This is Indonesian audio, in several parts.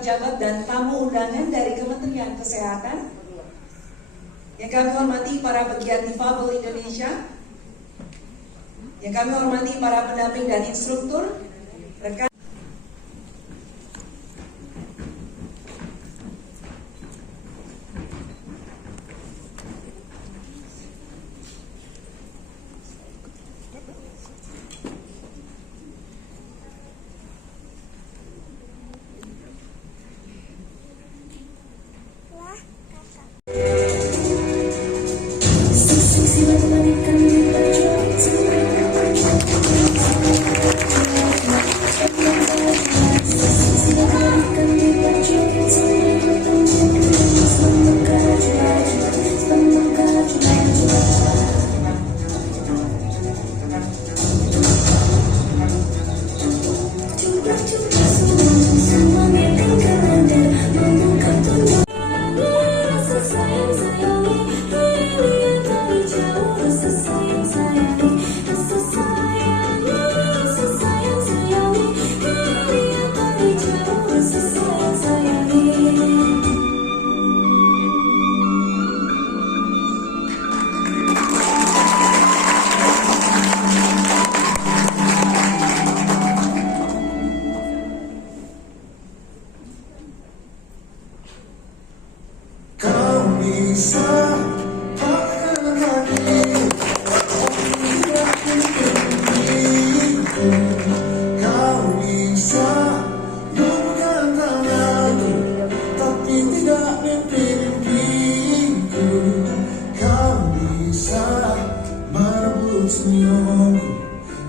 pejabat dan tamu undangan dari Kementerian Kesehatan. Yang kami hormati para pegiat difabel Indonesia. Yang kami hormati para pendamping dan instruktur, rekan.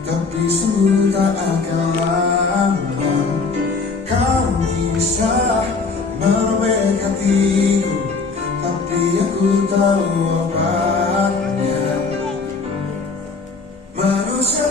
Tapi sungguh tak akan lama. Kau bisa merobek hatiku, tapi aku tahu obatnya. Manusia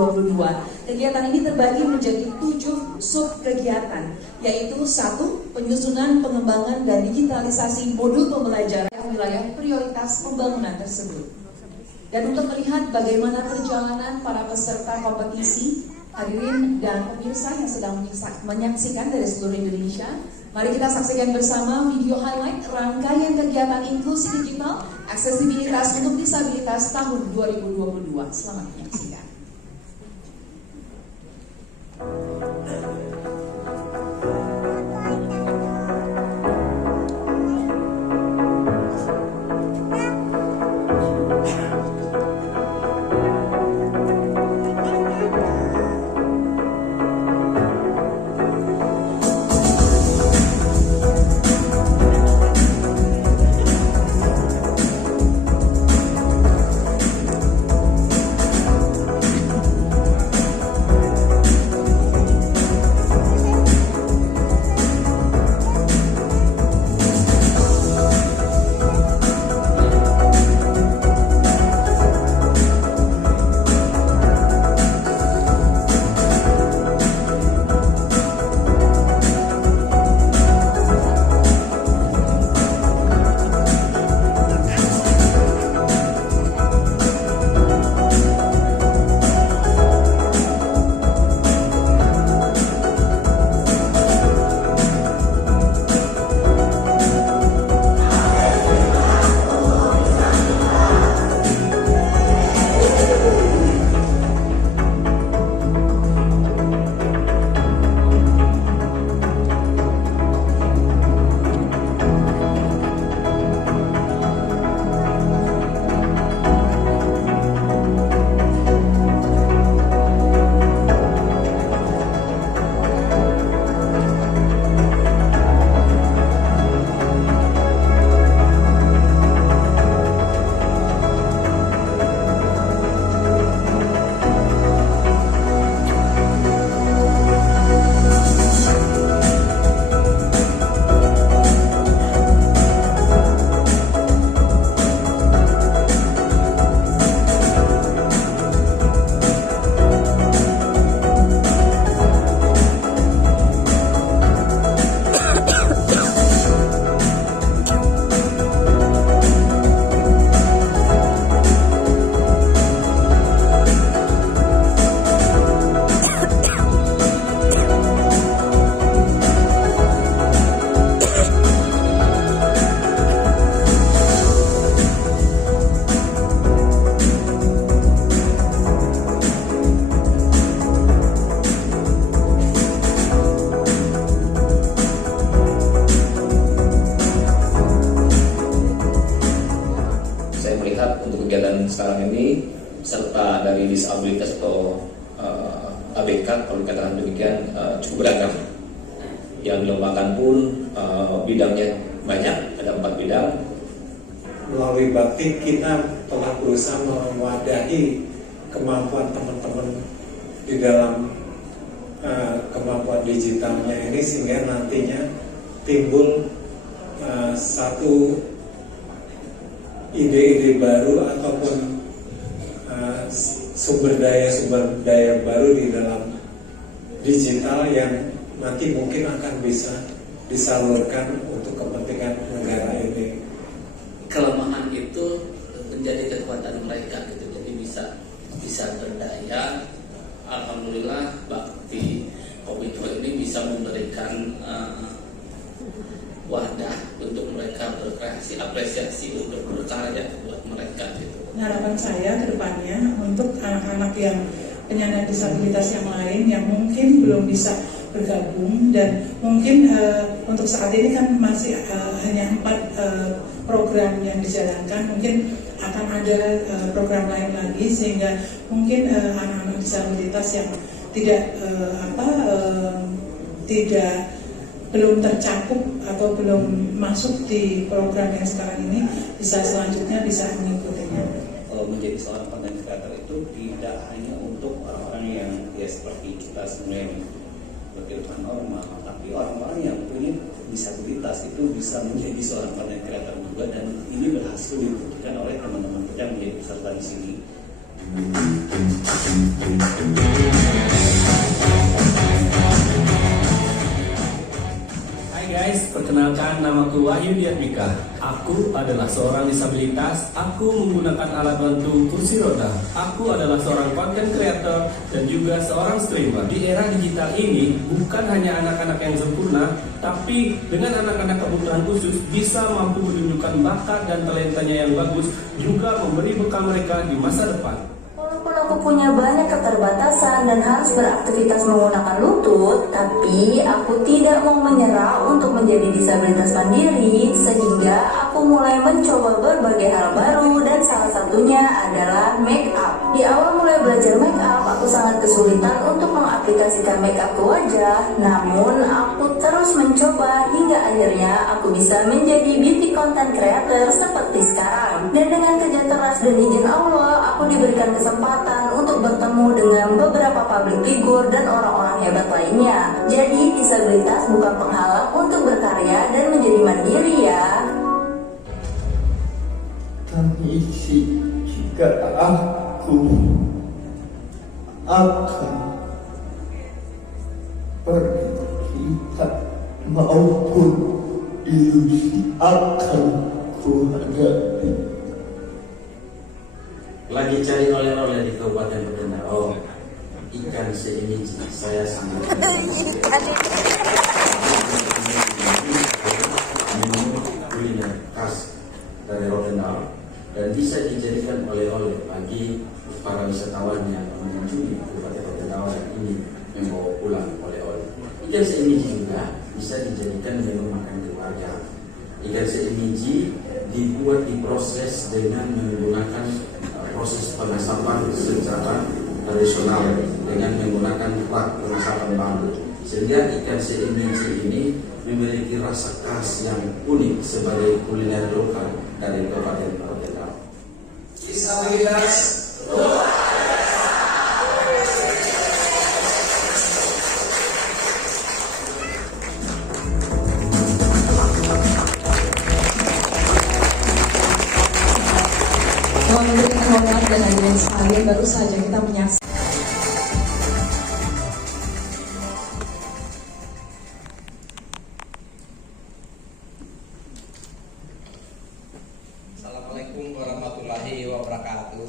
2022. Kegiatan ini terbagi menjadi 7 sub kegiatan, yaitu 1. Penyusunan, pengembangan, dan digitalisasi modul pembelajaran wilayah prioritas pembangunan tersebut. Dan untuk melihat bagaimana perjalanan para peserta kompetisi, hadirin dan pemirsa yang sedang menyaksikan dari seluruh Indonesia, mari kita saksikan bersama video highlight rangkaian kegiatan inklusi digital aksesibilitas untuk disabilitas tahun 2022. Selamat menyaksikan. Untuk kegiatan sekarang ini serta dari disabilitas atau ABK, kalau dikatakan demikian, cukup beragam. Yang dilombakan pun bidangnya banyak, ada 4 bidang. Melalui bakti kita telah berusaha mewadahi kemampuan teman-teman di dalam kemampuan digitalnya ini, sehingga nantinya timbul satu ide-ide baru ataupun sumber daya baru di dalam digital yang nanti mungkin akan bisa disalurkan untuk kepentingan negara ini. Kelemahan itu menjadi kekuatan mereka gitu, jadi bisa berdaya. Alhamdulillah bakti Kominfo ini bisa memberikan wadah untuk mereka berkreasi, apresiasi untuk berkarya buat mereka gitu. Harapan saya ke depannya untuk anak-anak yang penyandang disabilitas yang lain yang mungkin belum bisa bergabung, dan mungkin untuk saat ini kan masih hanya 4 program yang dijalankan, mungkin akan ada program lain lagi, sehingga mungkin anak-anak disabilitas yang belum tercakup atau belum masuk di program yang sekarang ini bisa selanjutnya bisa mengikutinya. Menjadi seorang content creator itu tidak hanya untuk orang-orang yang ya seperti kita sebenarnya berkehidupan normal, tapi orang-orang yang punya disabilitas itu bisa menjadi seorang content creator juga, dan ini berhasil dibuktikan oleh teman-teman kita yang menjadi peserta di sini. Hai guys, perkenalkan namaku Wahyu Diatmika. Aku adalah seorang disabilitas. Aku menggunakan alat bantu kursi roda. Aku adalah seorang content creator dan juga seorang streamer. Di era digital ini, bukan hanya anak-anak yang sempurna, tapi dengan anak-anak kebutuhan khusus bisa mampu menunjukkan bakat dan talentanya yang bagus, juga memberi bekal mereka di masa depan. Walaupun aku punya banyak keterbatasan dan harus beraktivitas menggunakan lutut, tapi aku tidak mau menyerah untuk menjadi disabilitas mandiri, sehingga aku mulai mencoba berbagai hal baru dan salah satunya adalah make up. Di awal mulai belajar make up, aku sangat kesulitan untuk mengaplikasikan make up ke wajah, namun aku terus mencoba hingga akhirnya aku bisa menjadi beauty content creator seperti sekarang. Dan dengan kerja keras dan izin Allah, aku diberikan kesempatan untuk bertemu dengan beberapa public figure dan orang-orang hebat lainnya. Jadi disabilitas bukan penghalang untuk berkarya dan menjadi mandiri ya. Tapi jika aku akan bercerita maupun ilusi akan kuhadapi. Lagi cari oleh-oleh di Kabupaten Rotendao. Oh, ikan seimiji saya sangat menu kuliner khas dari Rotendao dan bisa dijadikan oleh-oleh bagi para wisatawan yang mengunjungi Kabupaten Rotendao dan ingin membawa pulang oleh-oleh. Ikan seimiji juga bisa dijadikan menu makan keluarga. Ikan seimiji dibuat diproses dengan menggunakan proses pengasapan secara tradisional dengan menggunakan plat pengasapan bambu, sehingga ikan seimiji ini memiliki rasa khas yang unik sebagai kuliner lokal dari Kabupaten Rotendao. Disabilitas Memberikan hormat dan hadirin sekalian, baru saja kita menyaksikan Assalamualaikum warahmatullahi wabarakatuh.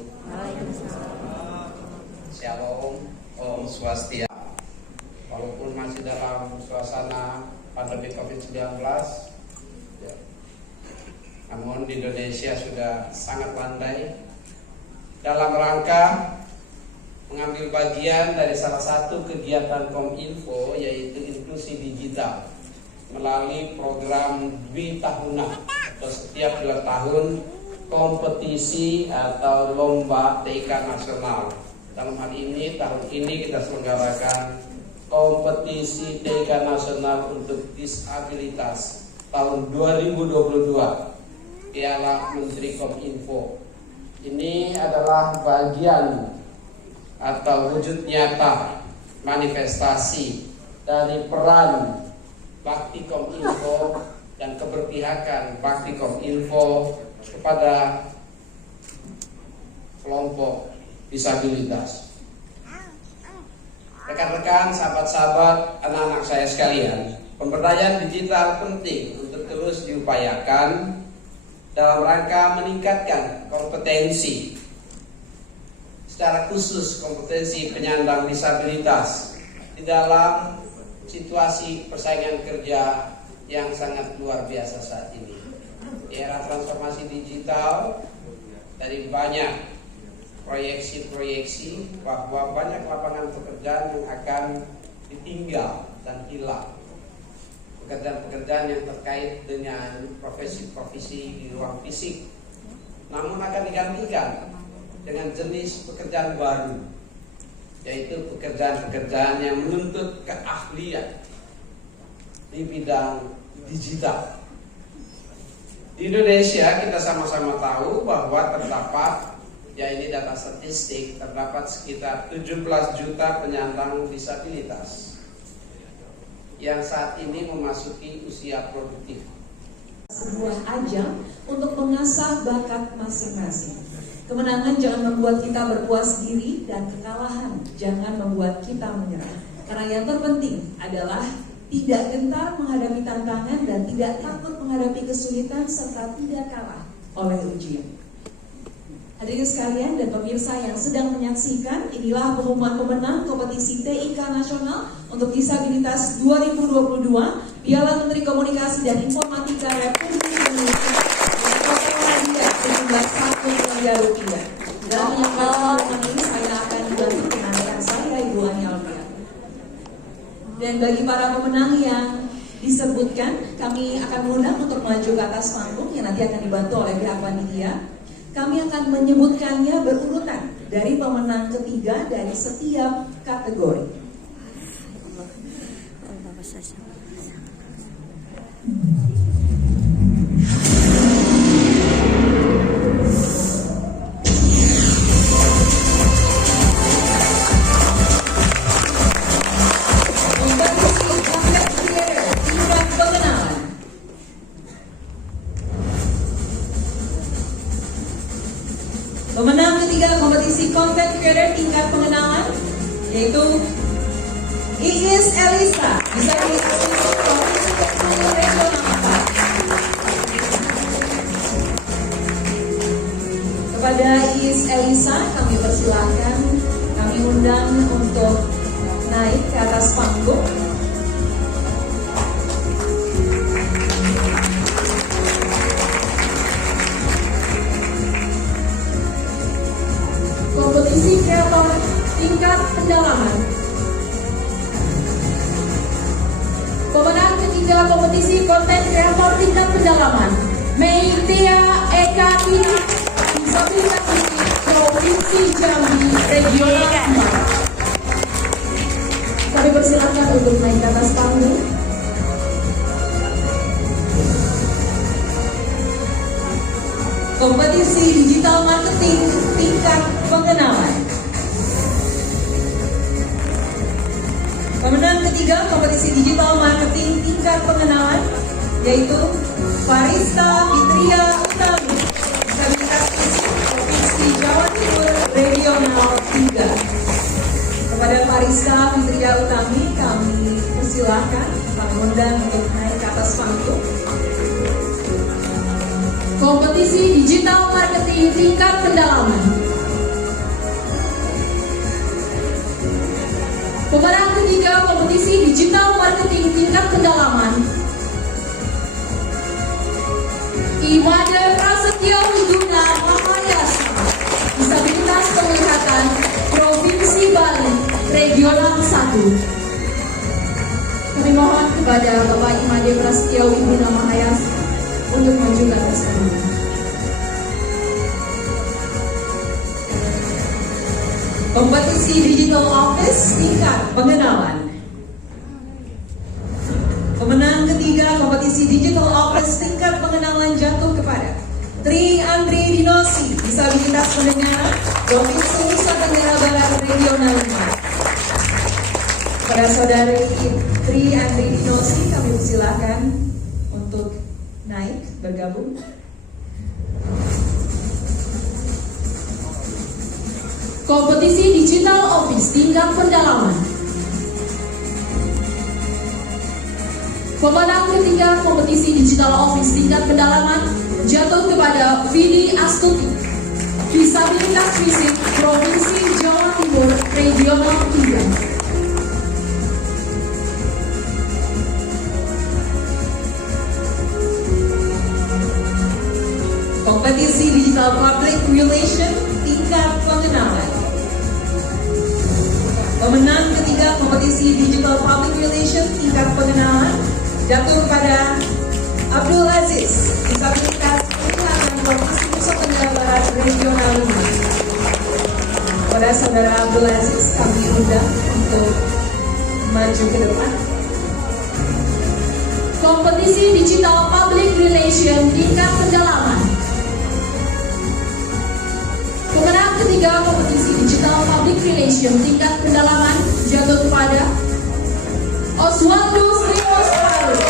Shalom, Om Swastia. Walaupun masih dalam suasana pandemi COVID-19, namun di Indonesia sudah sangat landai dalam rangka mengambil bagian dari salah satu kegiatan Kominfo, yaitu inklusi digital melalui program Dwitahuna atau setiap 2 tahun kompetisi atau lomba TIK nasional. Dalam hal ini tahun ini kita selenggarakan kompetisi TIK nasional untuk disabilitas tahun 2022. Piala Menteri Kominfo. Ini adalah bagian atau wujud nyata manifestasi dari peran Bakti Kominfo dan keberpihakan Bakti Kominfo kepada kelompok disabilitas. Rekan-rekan, sahabat-sahabat, anak-anak saya sekalian, pemberdayaan digital penting untuk terus diupayakan dalam rangka meningkatkan kompetensi, secara khusus kompetensi penyandang disabilitas di dalam situasi persaingan kerja yang sangat luar biasa saat ini. Di era transformasi digital, dari banyak proyeksi-proyeksi bahwa banyak lapangan pekerjaan yang akan ditinggal dan hilang. Pekerjaan-pekerjaan yang terkait dengan profesi-profesi di ruang fisik, namun akan digantikan dengan jenis pekerjaan baru, yaitu pekerjaan-pekerjaan yang menuntut keahlian di bidang digital. Di Indonesia kita sama-sama tahu bahwa terdapat, ya ini data statistik, terdapat sekitar 17 juta penyandang disabilitas yang saat ini memasuki usia produktif. sebuah ajang untuk mengasah bakat masing-masing. Kemenangan jangan membuat kita berpuas diri, dan kekalahan jangan membuat kita menyerah. Karena yang terpenting adalah tidak gentar menghadapi tantangan dan tidak takut menghadapi kesulitan serta tidak kalah oleh ujian. Hadirin sekalian dan pemirsa yang sedang menyaksikan, inilah pengumuman pemenang kompetisi TIK Nasional untuk Disabilitas 2022 Piala Menteri Komunikasi dan Informatika Republik Indonesia dengan total hadiah sejumlah Rp1 miliar. Dalam menyampaikan pengumuman ini saya akan dibantu dengan rekan saya Ibu Ani Alfian. Dan bagi para pemenang yang disebutkan, kami akan mengundang untuk maju ke atas panggung yang nanti akan dibantu oleh pihak panitia. Kami akan menyebutkannya berurutan dari pemenang ketiga dari setiap kategori. Pemenang ketiga kompetisi Content Creator tingkat pengenalan yaitu Iis Elisa, bisa diikuti Provinsi Kepulauan Regional 4. Kepada Iis Elisa kami persilahkan, kami undang untuk naik ke atas panggung. Kompetisi kreator tingkat pendalaman. Pemenang ketiga kompetisi konten kreator tingkat pendalaman, Meitia Eka Tina, Disabilitas Fisik Provinsi Jambi Regional 4. Kami persilakan untuk naik ke atas panggung. Kompetisi digital marketing tingkat pengenalan. Pemenang ketiga kompetisi digital marketing tingkat pengenalan yaitu Farista Fitria Utami, Disabilitas Fisik Provinsi Jawa Timur Regional 3. Kepada Farista Fitria Utami kami persilahkan, kami undang untuk naik ke atas panggung. Kompetisi digital marketing tingkat pendalaman. Pemenang ketiga kompetisi digital marketing tingkat pendalaman, Imade Prasetyo Widuna Mahayasa, Disabilitas Penglihatan Provinsi Bali Regional 1. Kami mohon kepada Bapak Imade Prasetyo Widuna Mahayasa untuk maju ke atas panggung. Kompetisi Digital Office tingkat pengenalan. Pemenang ketiga kompetisi Digital Office tingkat pengenalan jatuh kepada Tri Andri Dinosi, Disabilitas Pendengaran Provinsi Nusa Tenggara Barat Regional 5. Pada saudari Tri Andri Dinosi kami persilahkan untuk naik bergabung. Kompetisi Digital Office tingkat pendalaman. Pemenang ketiga kompetisi Digital Office tingkat pendalaman jatuh kepada Vidi Astuti, Disabilitas Fisik Provinsi Jawa Timur Regional 3. Kompetisi Digital Public Relation tingkat pengenalan. Pemenang ketiga kompetisi Digital Public Relation tingkat pengenalan jatuh pada Abdul Aziz, Disabilitas Penglihatan Provinsi Nusa Tenggara Barat Regional 5. Pada saudara Abdul Aziz kami undang untuk maju ke depan. Kompetisi Digital Public Relation tingkat pendalaman. Pemenang ketiga kompetisi Digital Public Relation tingkat pendalaman jatuh kepada Oswaldo Srimosparu,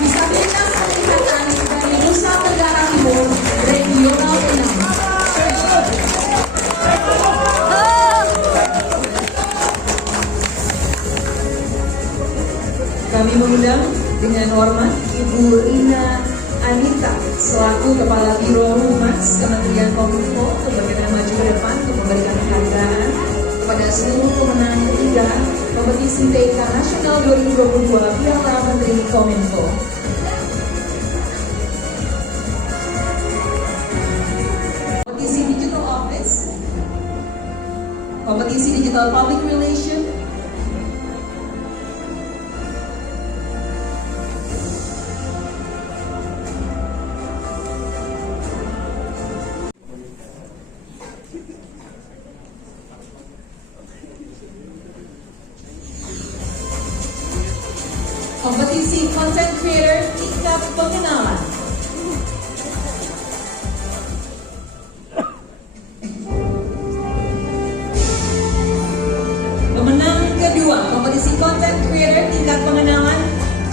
Disabilitas Penglihatan dari Nusa Tenggara Timur Regional 6. mengundang dengan hormat Ibu Rina Anita selaku Kepala Biro Humas Kementerian Kominfo untuk berkenan maju ke depan untuk memberikan penghargaan kepada seluruh pemenang ketiga kompetisi TK Nasional 2022 Piala Menteri Kominfo. Kompetisi Digital Office, kompetisi Digital Public Relation, kompetisi Content Creator tingkat pengenalan, pemenang kedua kompetisi Content Creator tingkat pengenalan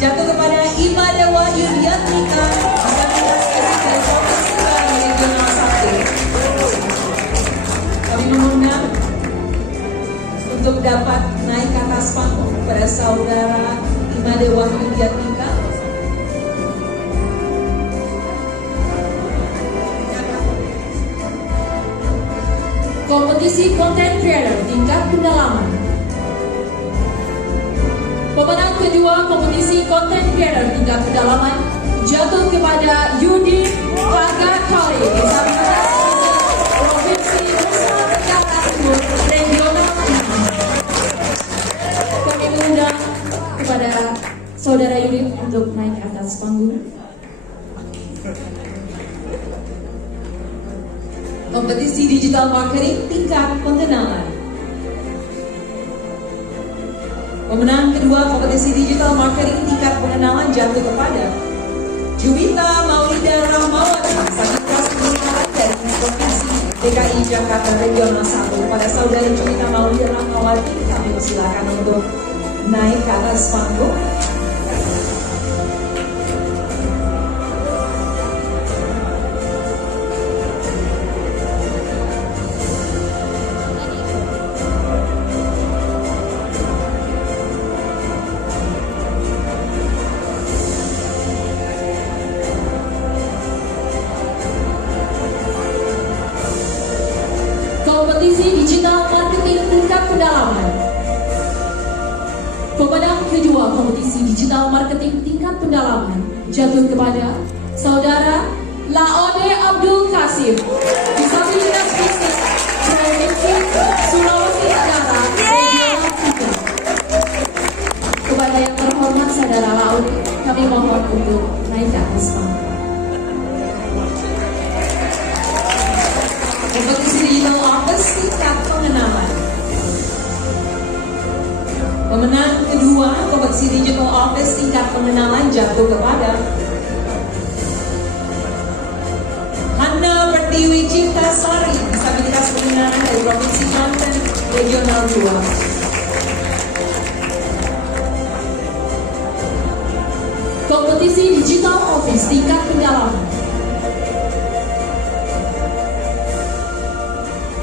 jatuh kepada Ima Dewa Yudiatmika Disabilitas Fisik dan Provinsi Bali Regional 1. Kami mengundang untuk dapat naik ke atas panggung pada saudara Ima Dewa Yudiatmika. Kompetisi Content Creator tingkat pendalaman. Pemenang kedua kompetisi Content Creator tingkat pendalaman jatuh kepada Yudi Pagatari Disabilitas Fisik Provinsi Nusa Tenggara Timur Regional 6. Kami mengundang kepada saudara Yudi untuk naik ke atas panggung. Kompetisi Digital Marketing tingkat pengenalan. Pemenang kedua kompetisi Digital Marketing tingkat pengenalan jatuh kepada Juwita Maulida Rahmawati Disabilitas Pengenalan dari Provinsi DKI Jakarta Regional 1. Pada saudara Juwita Maulida Rahmawati kami silakan untuk naik ke atas panggung. Kompetisi Digital Marketing tingkat pendalaman. Pemenang kedua kompetisi Digital Marketing tingkat pendalaman jatuh kepada saudara Laode Abdul Kasim Disabilitas Fisik Provinsi Sulawesi Tenggara Regional 3. Kepada yang terhormat saudara Laode, kami mohon untuk naik ke atas panggung. Kompetisi Digital Office tingkat pengenalan. Pemenang kedua kompetisi Digital Office tingkat pengenalan jatuh kepada Hanna Pertiwi Cipta Sari Disabilitas Pengenalan dari Provinsi Banten Regional 2. Kompetisi Digital Office tingkat pendalaman.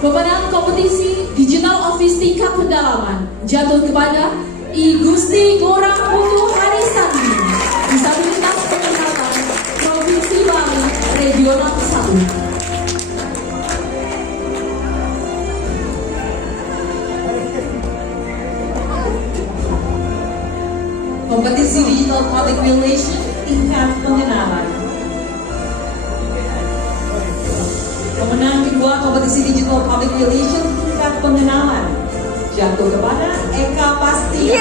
Pemenang kompetisi Digital Office tingkat pendalaman jatuh kepada I Gusti Gorang Putu Harisandi Disabilitas Penglihatan Provinsi Bali Regional 1. Kompetisi Digital Public Relation tingkat pengenalan. Pemenang kedua kompetisi Digital Public Relation tingkat pengenalan jatuh kepada Eka Pasti.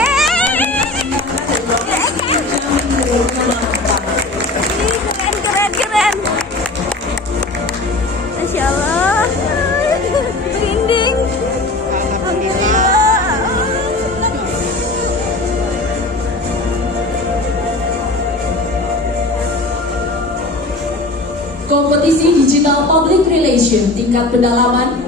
Keren. Masya Allah. Merinding. Kompetisi Digital Public Relation tingkat pendalaman.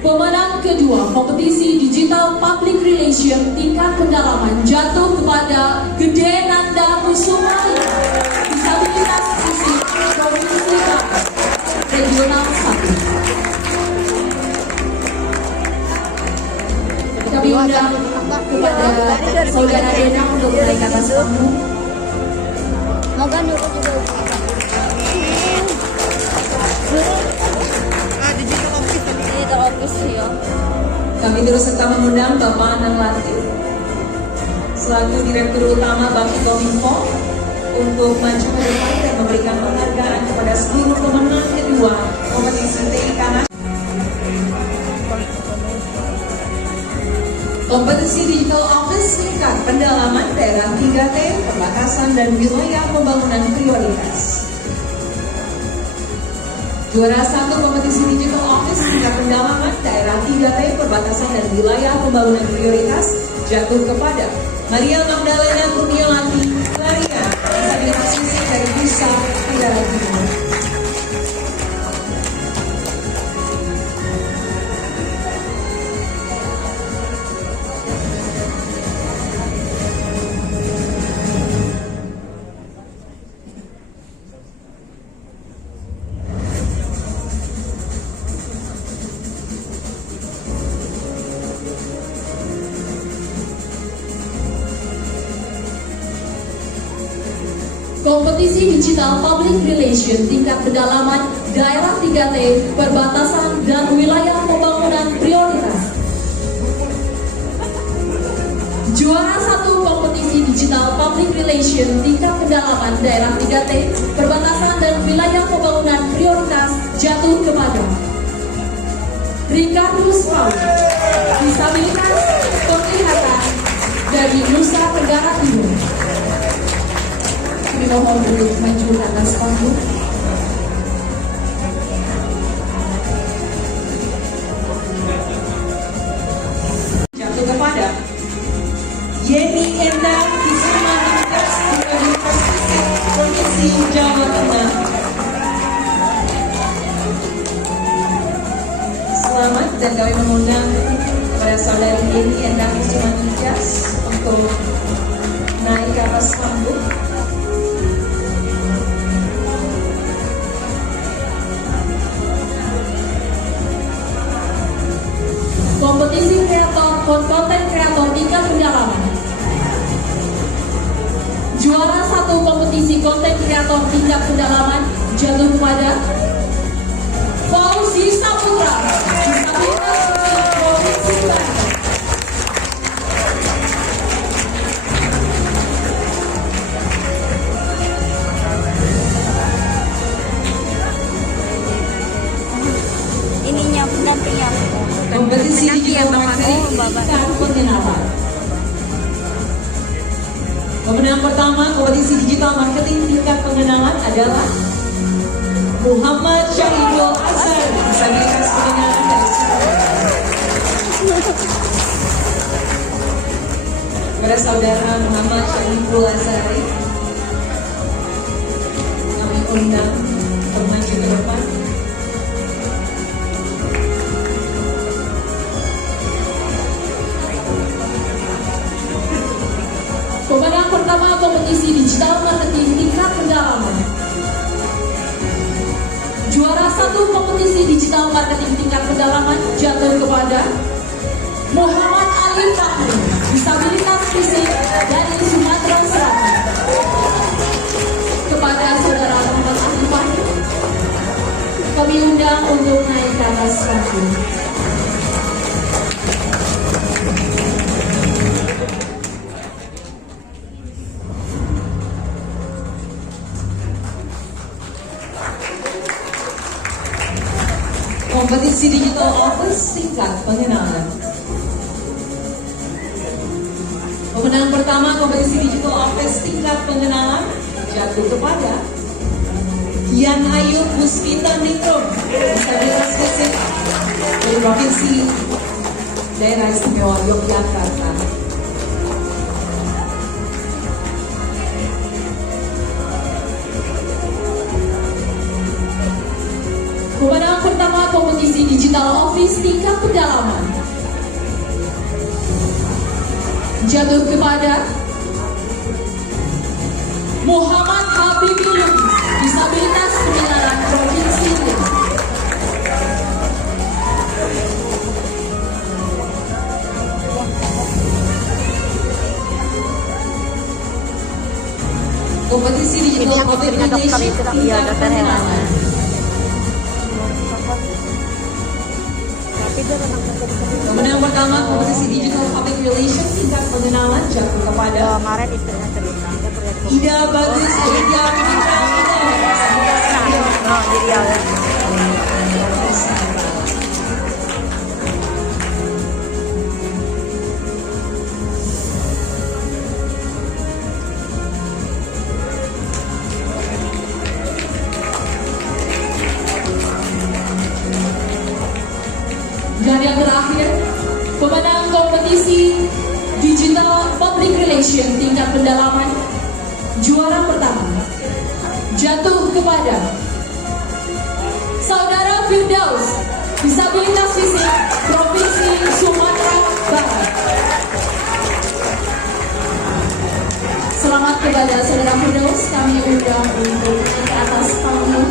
Pemenang kedua kompetisi Digital Public Relation tingkat pendalaman jatuh kepada Gede Nanda Kusumali Disabilitas Fisik Provinsi Bali Regional 1. Kami undang kepada saudara Dena untuk naik ke atas panggung. Moga nurut juga. Digital office ya. Kami terus serta mengundang Bapak Anang Latif selaku Direktur Utama Bapikominfo untuk maju ke depan dan memberikan penghargaan kepada seluruh pemenang kedua kompetisi TI Kanan. Kompetisi Digital Office tingkat pendalaman daerah 3T, perbatasan dan wilayah pembangunan prioritas. Juara 1 kompetisi Digital Office tingkat pendalaman daerah 3T, perbatasan dan wilayah pembangunan prioritas jatuh kepada Maria Magdalena Kurniawati Maria, disabilitas fisik dari Nusa Tenggara Timur. Kompetisi Digital Public Relation tingkat pendalaman daerah 3T, perbatasan dan wilayah pembangunan prioritas. Juara 1 kompetisi Digital Public Relation tingkat pendalaman daerah 3T, perbatasan dan wilayah pembangunan prioritas jatuh kepada Ricardus Paul, disabilitas penglihatan dari Nusa Tenggara Timur. Mohon untuk maju ke atas panggung. Jatuh kepada Yeni Endang Kisumanikas Universitas Provinsi Jawa Tengah. Selamat, dan kami mengundang kepada saudari Yeni Endang Kisumanikas untuk naik ke atas panggung. Kompetisi konten kreator tingkat pendalaman. Juara 1 kompetisi konten kreator tingkat pendalaman jatuh kepada Fauzi Saputra, disabilitas fisik Provinsi Banten. Ininya pendampingnya. Kompetisi Digital Marketing tingkat pengenalan. Pemenang pertama kompetisi Digital Marketing tingkat pengenalan adalah Muhammad Syahidul Azhar, disabilitas pengenalan dari kepada saudara Muhammad Syahidul Azhar, kami undang untuk maju ke depan. Pemenang pertama kompetisi Digital Marketing tingkat pendalaman. Juara 1 kompetisi Digital Marketing tingkat pendalaman jatuh kepada Muhammad Ali Fakri, disabilitas fisik dari Sumatera Selatan. Kepada saudara Muhammad Ali Fakri, kami undang untuk naik ke atas panggung. Kompetisi Digital Office tingkat pengenalan. Pemenang pertama kompetisi Digital Office tingkat pengenalan jatuh kepada Yan Ayu Puspita Ningrum, disabilitas fisik dari Provinsi Daerah Istimewa Yogyakarta. Pemenang pertama kompetisi Digital Office tingkat pendalaman jatuh kepada Muhammad Habibie Lubis, disabilitas pendengaran Provinsi Riau. yang istrinya dokter itu, iya dokter hewan. Pemenang pertama kompetisi Digital Public Relations tingkat pengenalan jatuh kepada Kemarin istrinya cerita. Ida Bagus Ida Putra. Oh, jadi ya. Dan yang terakhir, pemenang kompetisi Digital Public Relations tingkat pendalaman juara pertama jatuh kepada Saudara Firdaus, disabilitas fisik, Provinsi Sumatera Barat. Selamat kepada Saudara Firdaus, kami undang untuk ke atas panggung.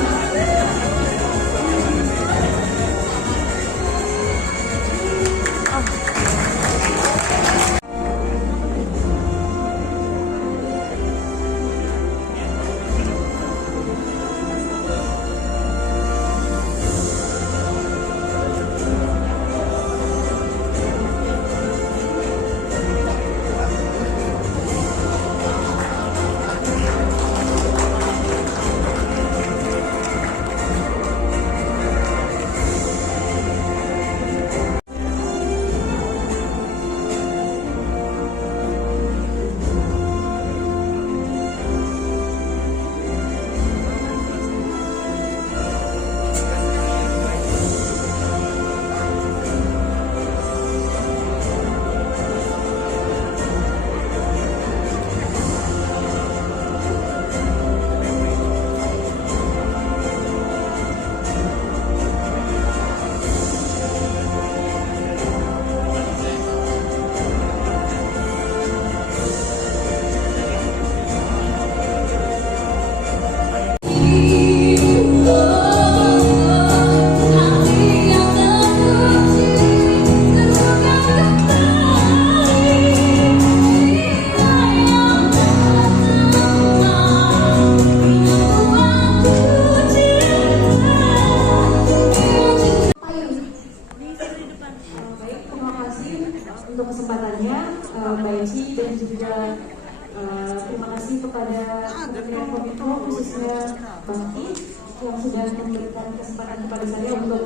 Untuk kesempatannya, Mbak Eci dan juga terima kasih kepada Kementerian Kominfo khususnya Bang Ki yang sudah memberikan kesempatan kepada saya untuk